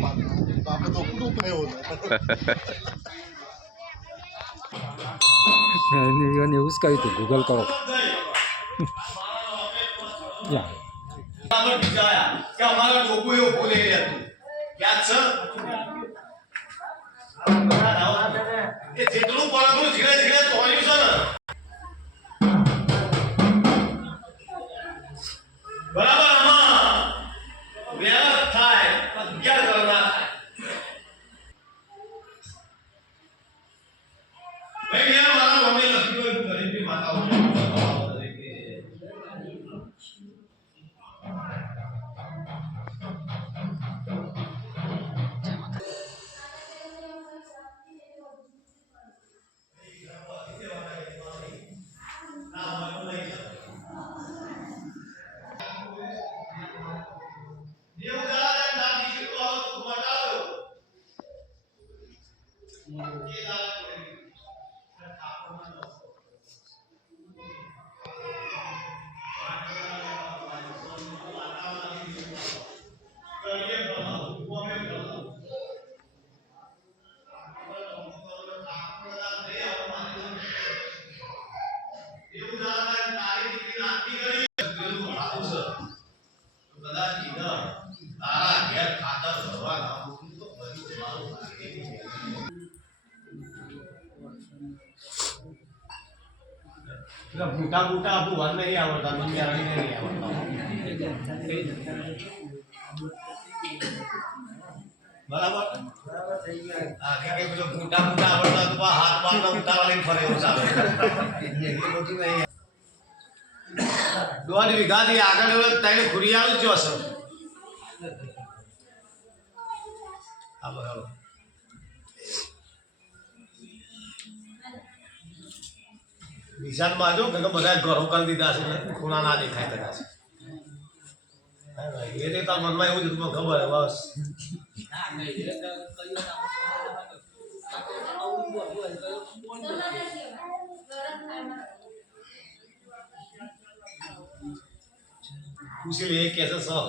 એવું જ કહ્યું હતું ગૂગલ કરો જેટલું પડતું ધીરે ધીરે તોડ્યું છે ને બરાબર આમાં વ્યવસ્થા થાય 11 કરોડના થાય ભાઈ મેં મારા મમ્મી લખ્યું હોય ગરીબની માતાઓ મોટા મોટા આપણું વાત નહીં આવડતા દુનિયા નહીં આવડતા બરાબર હા કે પેલો મોટા મોટા આવડતા તો હાથ પાડતા ઉતાવળીને ફરે એવું ચાલે એ બધું નહીં 1.5 વીઘાથી આગળ તઈને ખુરી આવું જ હશે હા બરાબર નિશાનમાં જો કે બધા ઘરો કરી દીધા છે ખૂણા ના દેખાય કદાચ એ તો તાર મનમાં એવું જ હતું ખબર બસ પૂછી લે કેસે સર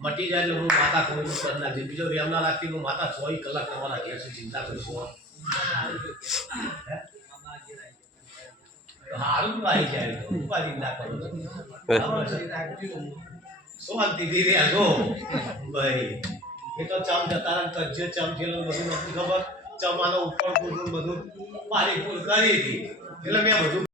મટી જાય એટલે હું માતા કોઈ કરી નાખી બીજો રેમ ના રાખતી હું માતા 24 કલાક તમારા ઘેર સુધી ચિંતા કરીશું હારું આવી જાય ઉપાધિ ના કરો શાંતિથી રહેજો ભાઈ એ તો ચમ જતા કજ્જો ચમચેલો બધું નથી ખબર ચમાનો ઉપર બધું પાણી ફૂલ કરી હતી એટલે મેં બધું